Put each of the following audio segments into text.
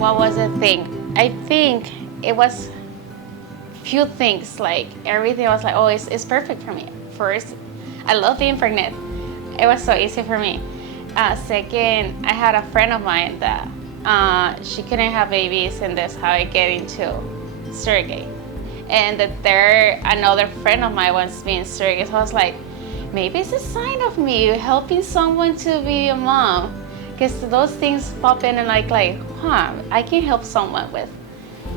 What was the thing? I think it was few things, like everything was like, oh, it's perfect for me. First, I love being pregnant. It was so easy for me. Second, I had a friend of mine that she couldn't have babies, and that's how I get into surrogate. And the third, another friend of mine was being surrogate. So I was like, maybe it's a sign of me helping someone to be a mom. Because those things pop in and like, I can help someone with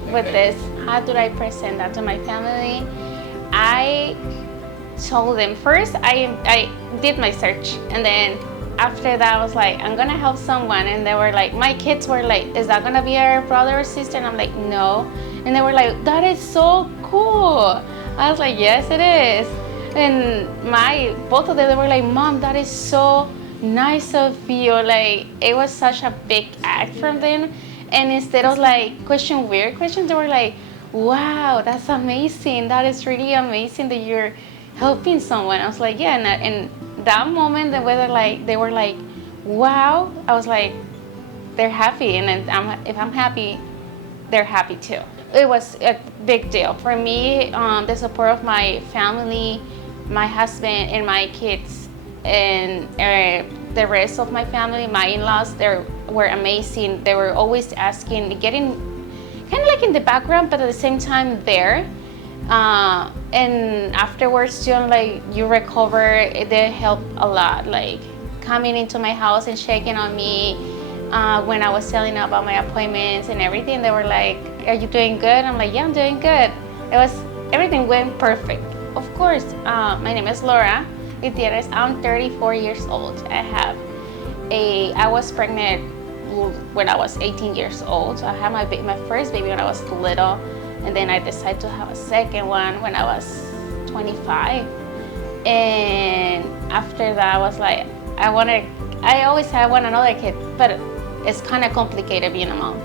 this. How do I present that to my family? I told them first, I did my search, and then after that I was like, I'm gonna help someone, and they were like, my kids were like, is that gonna be our brother or sister? And I'm like, no. And they were like, that is so cool. I was like, yes, it is. And both of them, they were like, Mom, that is so nice of you. Like, it was such a big act from them. And instead of like weird questions, they were like, wow, that's amazing. That is really amazing that you're helping someone. I was like, yeah. And that moment, they were like, wow. I was like, they're happy. And then if I'm happy, they're happy too. It was a big deal for me. The support of my family, my husband, and my kids, and the rest of my family, my in-laws, they were amazing. They were always asking, getting kind of like in the background, but at the same time there. And afterwards, too, like you recover, they helped a lot. Like coming into my house and checking on me when I was telling them about my appointments and everything. They were like, "Are you doing good?" I'm like, "Yeah, I'm doing good." Everything went perfect. Of course, my name is Laura Gutierrez. I'm 34 years old. I was pregnant when I was 18 years old. I had my first baby when I was little, and then I decided to have a second one when I was 25. And after that, I was like, I always said I want another kid, but it's kind of complicated being a mom.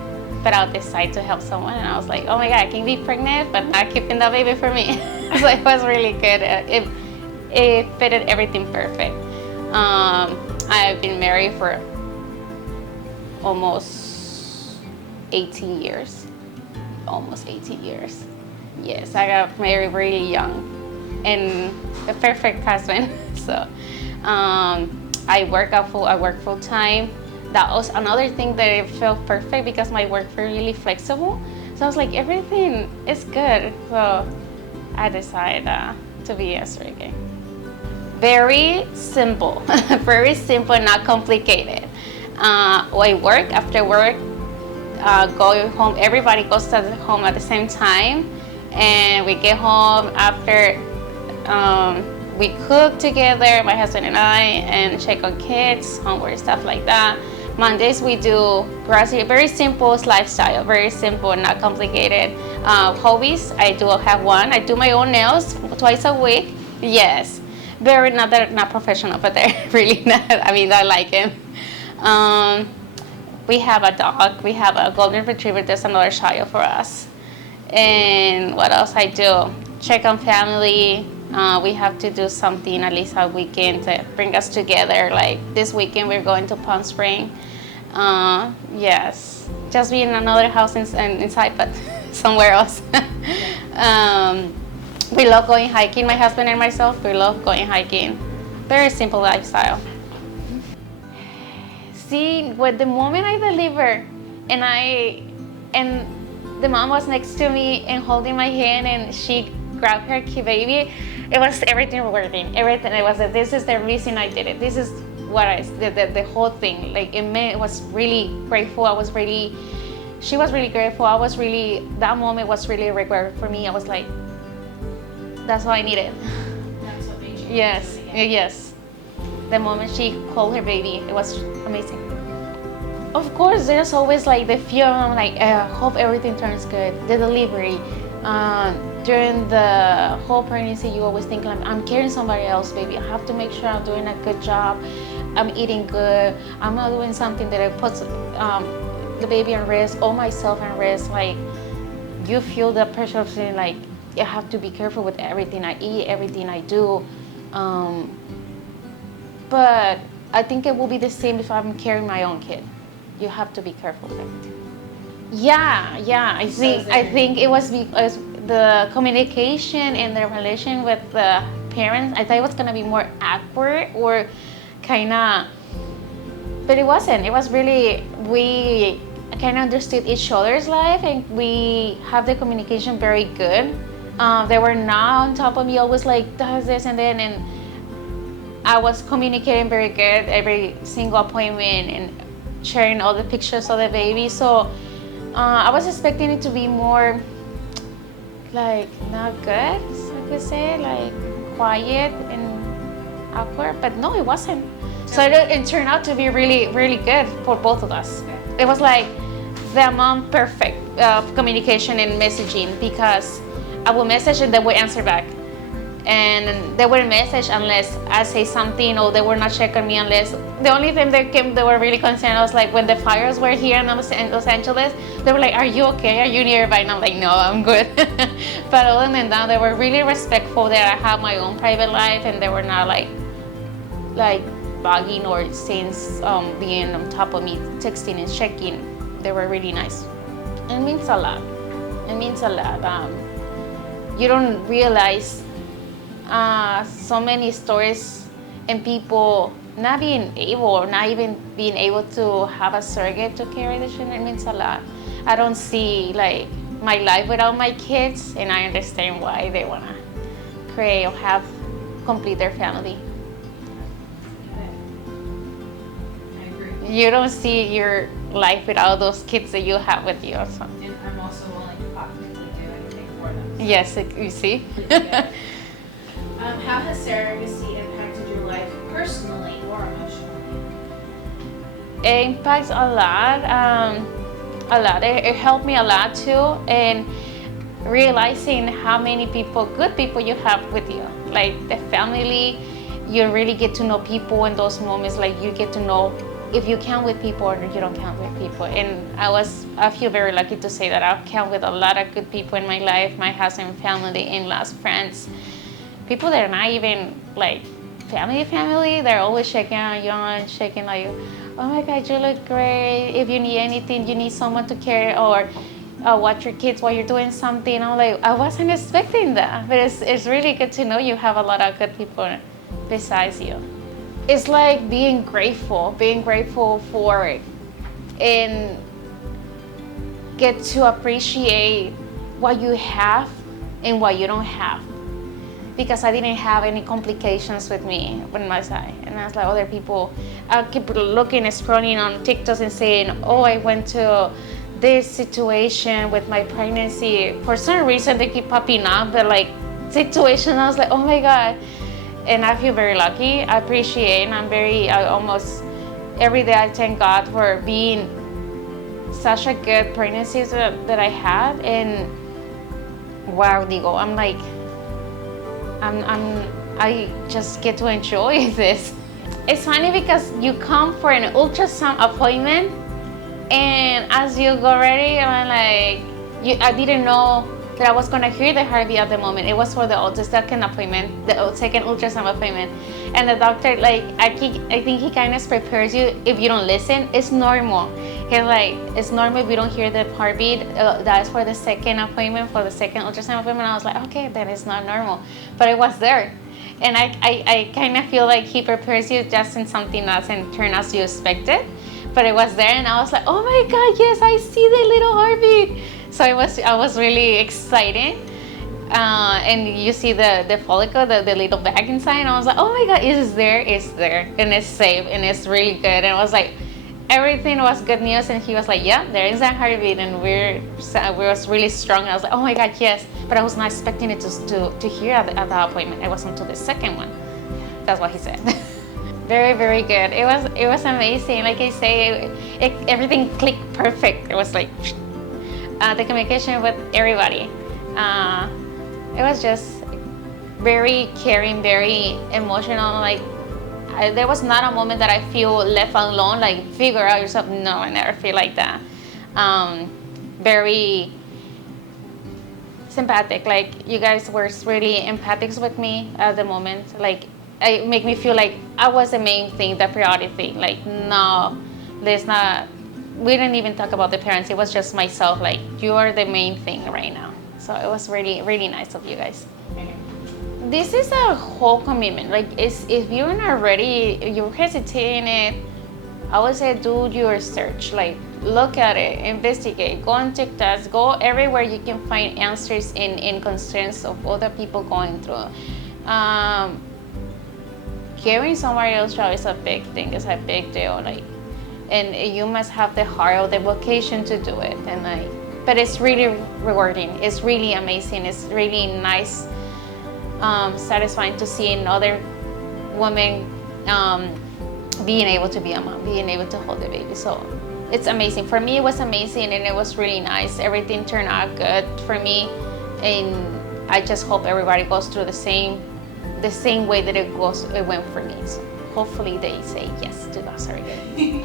But I'll decide to help someone, and I was like, oh my God, I can be pregnant, but not keeping the baby for me. So it was really good. It fitted everything perfect. I've been married for almost 18 years. Almost 18 years. Yes, I got married really young, and the perfect husband. So I work full time. That was another thing that it felt perfect because my work was really flexible. So I was like, everything is good. So I decided to be a surrogate. Very simple, very simple, not complicated. After work, go home. Everybody goes to the home at the same time, and we get home after we cook together, my husband and I, and check on kids, homework, stuff like that. Mondays we do grocery, very simple lifestyle, very simple, not complicated. Hobbies, I do have one. I do my own nails twice a week. Yes, very not professional, but they're really not. I mean, I like him. We have a dog. We have a golden retriever. That's another child for us. And what else I do? Check on family. We have to do something at least a weekend to bring us together. Like this weekend, we're going to Palm Springs. Yes, just be in another house inside, but somewhere else. We love going hiking. My husband and myself, we love going hiking. Very simple lifestyle. See, with the moment I delivered, and the mom was next to me and holding my hand, and she grabbed her baby, it was everything working. Everything. It was that this is the reason I did it. This is what the whole thing. Like it was really grateful. She was really grateful. That moment was really a regret for me. I was like, that's all I needed. That's what made you Yes. The moment she called her baby, it was amazing. Of course, there's always like the fear. I'm like, I hope everything turns good. The delivery, during the whole pregnancy, you always think like, I'm carrying somebody else, baby. I have to make sure I'm doing a good job. I'm eating good. I'm not doing something that I put the baby at risk or myself at risk. Like, you feel the pressure of saying like, I have to be careful with everything I eat, everything I do. But I think it will be the same if I'm carrying my own kid. You have to be careful with everything. Yeah. I think it was because the communication and the relation with the parents. I thought it was gonna be more awkward or kind of, but it wasn't. It was really, we kind of understood each other's life and we have the communication very good. They were not on top of me, always like does this and then, and I was communicating very good every single appointment and sharing all the pictures of the baby. So I was expecting it to be more like not good, so I could say, like quiet and awkward, but no, it wasn't. So it turned out to be really, really good for both of us. It was like the amount perfect of communication and messaging, because I will message and they will answer back. And they wouldn't message unless I say something, or they were not checking me unless, the only thing they were really concerned was like when the fires were here in Los Angeles, they were like, are you okay? Are you nearby? And I'm like, no, I'm good. But other than that, they were really respectful that I have my own private life, and they were not like bugging or saying, being on top of me, texting and checking. They were really nice. It means a lot. It means a lot. You don't realize so many stories and people not being able, or not even being able to have a surrogate to carry the children. It means a lot. I don't see like my life without my kids, and I understand why they want to create or have complete their family. I agree. You don't see your life without those kids that you have with you. So. And I'm also willing to cognitively do anything for them. So. Yes, you see. How has surrogacy impacted your life personally or emotionally? It impacts a lot. A lot. It helped me a lot too, and realizing how many people, good people you have with you, like the family. You really get to know people in those moments. Like you get to know if you count with people or you don't count with people. And I feel very lucky to say that I count with a lot of good people in my life. My husband, family, in-laws, friends, people that are not even like family. They're always checking on you and checking like, oh my God, you look great. If you need anything, you need someone to care or watch your kids while you're doing something. I'm like, I wasn't expecting that, but it's really good to know you have a lot of good people besides you. It's like being grateful for it, and get to appreciate what you have and what you don't have. Because I didn't have any complications with me on my side. And I was like, other people, I keep looking and scrolling on TikToks and saying, oh, I went to this situation with my pregnancy. For some reason, they keep popping up, but like situations, I was like, oh my God. And I feel very lucky. I appreciate, and I almost every day I thank God for being such a good pregnancy that I had. And wow, Digo, I'm like, I just get to enjoy this. It's funny because you come for an ultrasound appointment, and as you go ready, I'm like, I didn't know that I was gonna hear the heartbeat at the moment. It was for the second appointment, the second ultrasound appointment, and the doctor, like, I think he kind of prepares you if you don't listen. It's normal. He's like, it's normal if you don't hear the heartbeat. That's for the second appointment, for the second ultrasound appointment. I was like, okay, then it's not normal, but it was there. And I kind of feel like he prepares you just in something that doesn't turn as you expected, but it was there, and I was like, oh my God, yes, I see the little heartbeat. So I was really excited, and you see the follicle, the little bag inside, and I was like, oh my God, it's there, and it's safe, and it's really good. And I was like, everything was good news, and he was like, yeah, there is a heartbeat, and we was really strong. And I was like, oh my God, yes, but I was not expecting it to hear at the appointment. It was until the second one. That's what he said. Very, very good. It was amazing. Like I say, everything clicked perfect. It was like the communication with everybody. It was just very caring, very emotional. Like there was not a moment that I feel left alone. Like figure out yourself. No, I never feel like that. Very sympathetic. Like you guys were really empathic with me at the moment. Like it make me feel like I was the main thing, the priority thing. Like no, let's not we didn't even talk about the parents. It was just myself, like, you are the main thing right now. So it was really, really nice of you guys. This is a whole commitment. Like, if you're not ready, you're hesitating it, I would say do your search. Like, look at it, investigate, go and take tests, go everywhere you can find answers in concerns of other people going through. Hearing somebody else try is a big thing, it's a big deal. Like, and you must have the heart or the vocation to do it. And but it's really rewarding. It's really amazing. It's really nice, satisfying to see another woman being able to be a mom, being able to hold the baby. So it's amazing. For me, it was amazing, and it was really nice. Everything turned out good for me, and I just hope everybody goes through the same way that it went for me. So hopefully they say yes to the surrogate.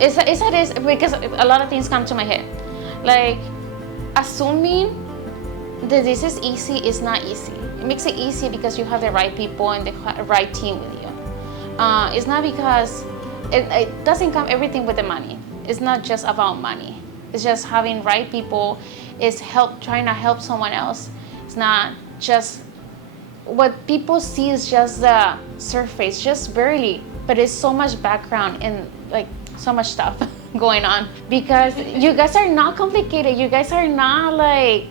It's because a lot of things come to my head. Like, assuming that this is easy is not easy. It makes it easy because you have the right people and the right team with you. It's not because it doesn't come everything with the money. It's not just about money. It's just having right people. It's trying to help someone else. It's not just what people see is just the surface, just barely, but it's so much background and like so much stuff going on, because you guys are not complicated. You guys are not like,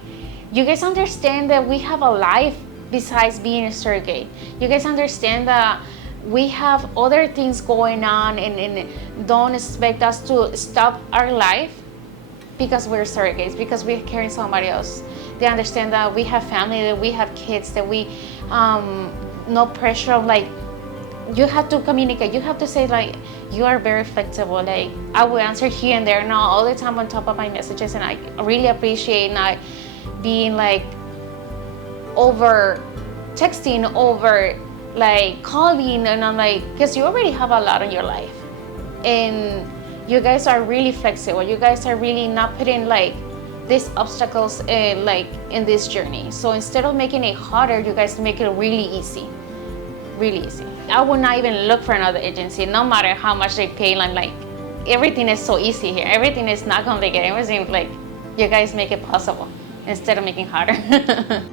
you guys understand that we have a life besides being a surrogate. You guys understand that we have other things going on, and don't expect us to stop our life because we're surrogates, because we're carrying somebody else. They understand that we have family, that we have kids, that we no pressure of like, you have to communicate. You have to say like, you are very flexible. Like, I will answer here and there, not all the time on top of my messages, and I really appreciate not being like over texting, over like calling, and I'm like, because you already have a lot in your life, and you guys are really flexible. You guys are really not putting like these obstacles like in this journey. So instead of making it harder, you guys make it really easy, really easy. I would not even look for another agency, no matter how much they pay. I'm like, everything is so easy here. Everything is not complicated. Everything, like, you guys make it possible instead of making it harder.